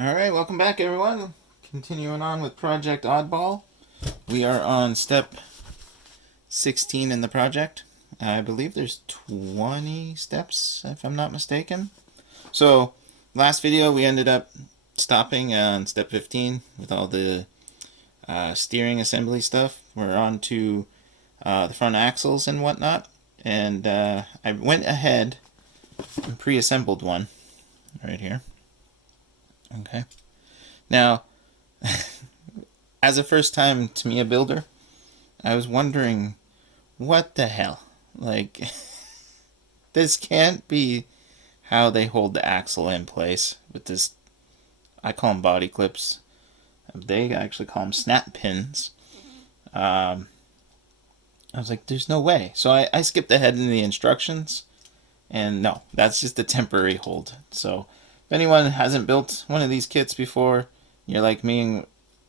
Alright, welcome back everyone. Continuing on with Project Oddball. We are on step 16 in the project. I believe there's 20 steps, if I'm not mistaken. So, last video we ended up stopping on step 15 with all the steering assembly stuff. We're on to the front axles and whatnot. And I went ahead and pre-assembled one right here. Okay. Now, as a first-time Tamiya builder, I was wondering, what the hell? Like, this can't be how they hold the axle in place with this. I call them body clips. They actually call them snap pins. I was like, there's no way. So I skipped ahead in the instructions, and no, that's just a temporary hold. So if anyone hasn't built one of these kits before, you're like me and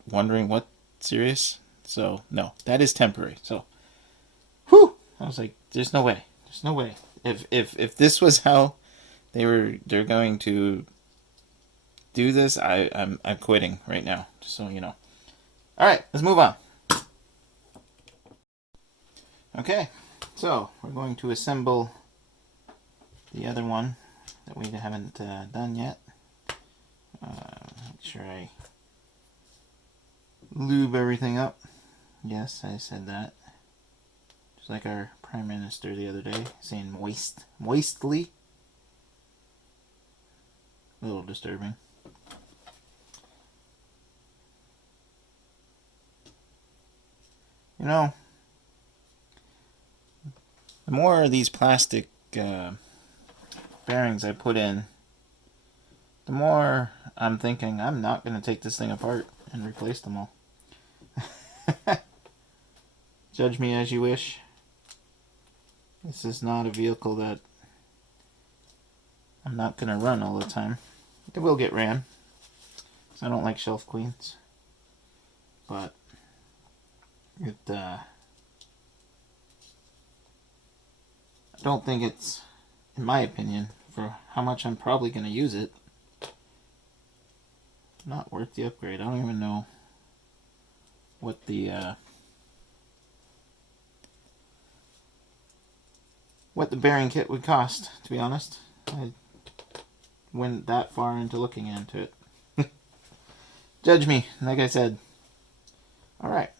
wondering, what, serious? So no, that is temporary. So whew, I was like, there's no way. There's no way. If this was how they're going to do this, I'm quitting right now, just so you know. Alright, let's move on. Okay, so we're going to assemble the other one that we haven't done yet. Make sure I lube everything up. Yes, I said that. Just like our Prime Minister the other day, saying moistly. A little disturbing. You know, the more of these plastic bearings I put in, the more I'm thinking I'm not going to take this thing apart and replace them all. Judge me as you wish. This is not a vehicle that I'm not going to run all the time. It will get ran, because I don't like shelf queens. But it, I don't think it's, in my opinion, for how much I'm probably going to use it, not worth the upgrade. I don't even know what the bearing kit would cost, to be honest. I went that far into looking into it. Judge me, like I said. Alright,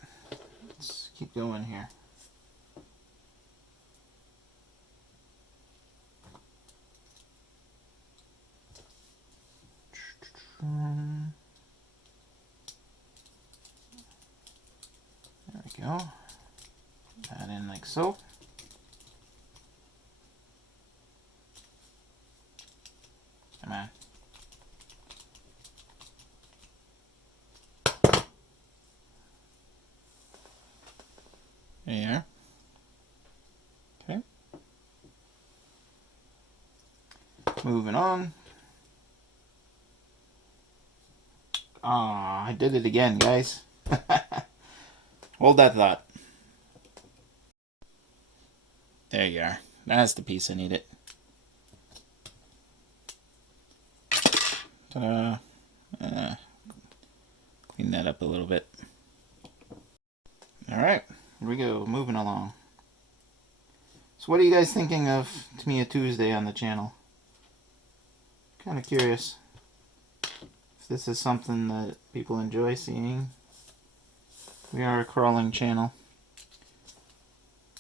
let's keep going here. There we go. Put that in like so. Come on. There you are. Okay. Moving on. Ah, I did it again, guys. Hold that thought. There you are. That's the piece I needed. Ta-da. Clean that up a little bit. Alright, here we go. Moving along. So what are you guys thinking of Tamiya Tuesday on the channel? Kind of curious if this is something that people enjoy seeing. We are a crawling channel.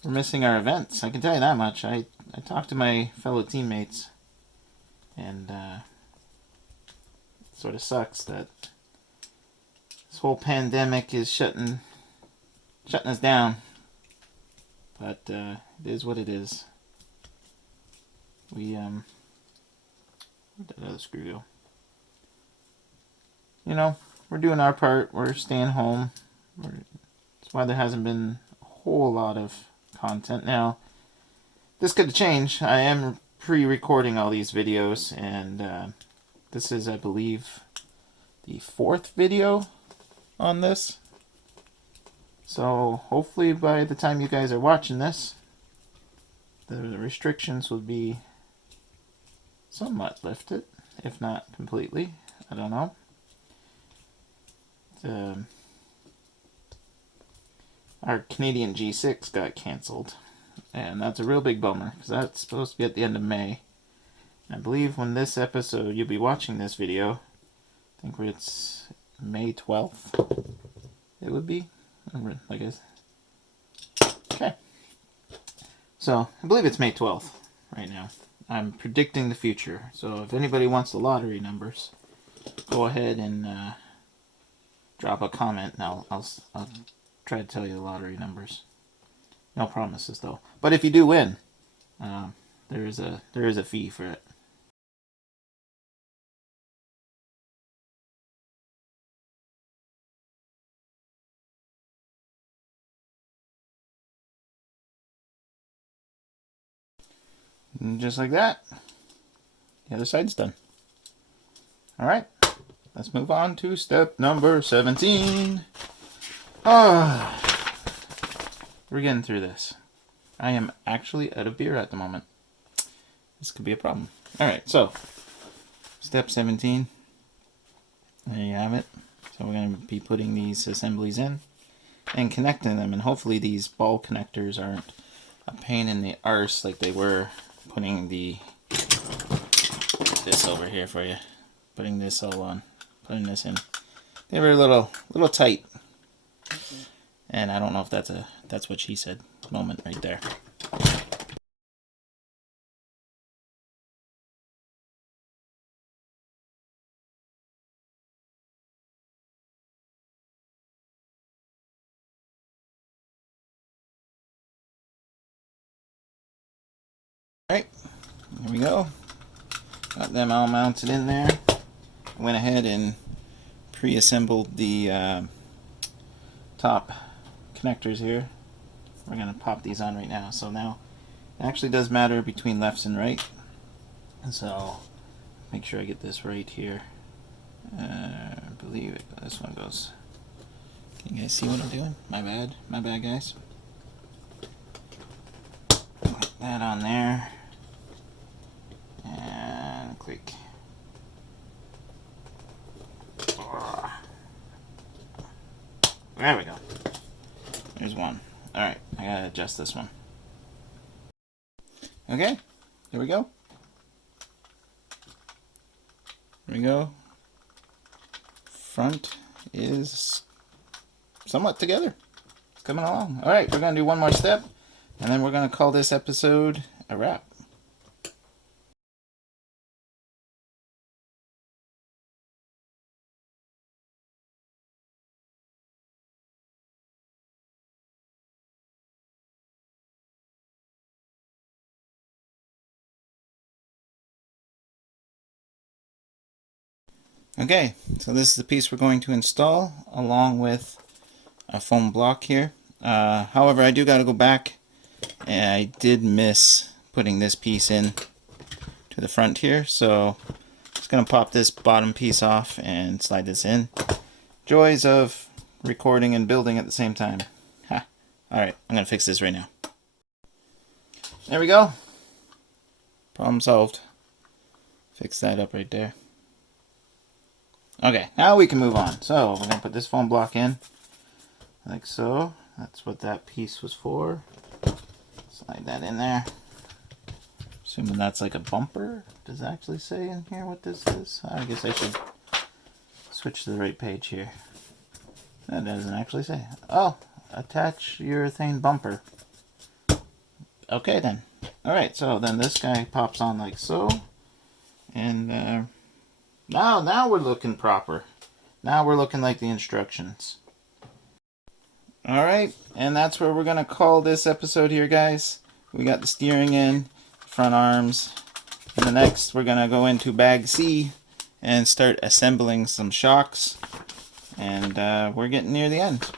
We're missing our events, I can tell you that much. I talked to my fellow teammates, and it sort of sucks that this whole pandemic is shutting us down. But it is what it is. We where'd that other screw go? You know, we're doing our part. We're staying home. That's why there hasn't been a whole lot of content. Now, this could change. I am pre-recording all these videos, and this is, I believe, the 4th video on this. So hopefully by the time you guys are watching this, the restrictions will be somewhat lifted, if not completely. I don't know. our Canadian G6 got canceled. And that's a real big bummer, because that's supposed to be at the end of May. I believe when this episode, you'll be watching this video, I think it's May 12th, it would be. I guess. Okay. So, I believe it's May 12th right now. I'm predicting the future. So, if anybody wants the lottery numbers, go ahead and drop a comment, and I'll try to tell you the lottery numbers. No promises, though. But if you do win, there is a fee for it. And just like that, the other side's done. Alright, let's move on to step number 17. We're getting through this. I am actually out of beer at the moment. This could be a problem. Alright, so, step 17. There you have it. So we're going to be putting these assemblies in and connecting them, and hopefully these ball connectors aren't a pain in the arse like they were putting this over here for you. Putting this all on. Putting this in. They were a little tight. And I don't know if that's what she said moment right there. Alright, here we go. Got them all mounted in there. I went ahead and pre-assembled the top connectors here. We're going to pop these on right now. So now it actually does matter between lefts and right. So make sure I get this right here. I believe this one goes. Can you guys see what I'm doing? My bad guys. Put that on there. And click. There we go. There's one. Alright, I gotta adjust this one. Okay, there we go. There we go. Front is somewhat together. It's coming along. Alright, we're gonna do one more step, and then we're gonna call this episode a wrap. Okay, so this is the piece we're going to install along with a foam block here. However, I do got to go back, and I did miss putting this piece in to the front here, so I'm just going to pop this bottom piece off and slide this in. Joys of recording and building at the same time. Ha! Alright, I'm going to fix this right now. There we go. Problem solved. Fix that up right there. Okay, now we can move on. So, we're going to put this foam block in, like so. That's what that piece was for. Slide that in there. Assuming that's like a bumper. Does it actually say in here what this is? I guess I should switch to the right page here. That doesn't actually say. Oh, attach urethane bumper. Okay then. Alright, so then this guy pops on like so. And, Now we're looking proper. Now we're looking like the instructions. Alright, and that's where we're going to call this episode here, guys. We got the steering in, front arms. And the next, we're going to go into bag C and start assembling some shocks. And we're getting near the end.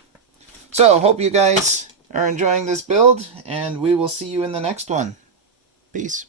So, hope you guys are enjoying this build, and we will see you in the next one. Peace.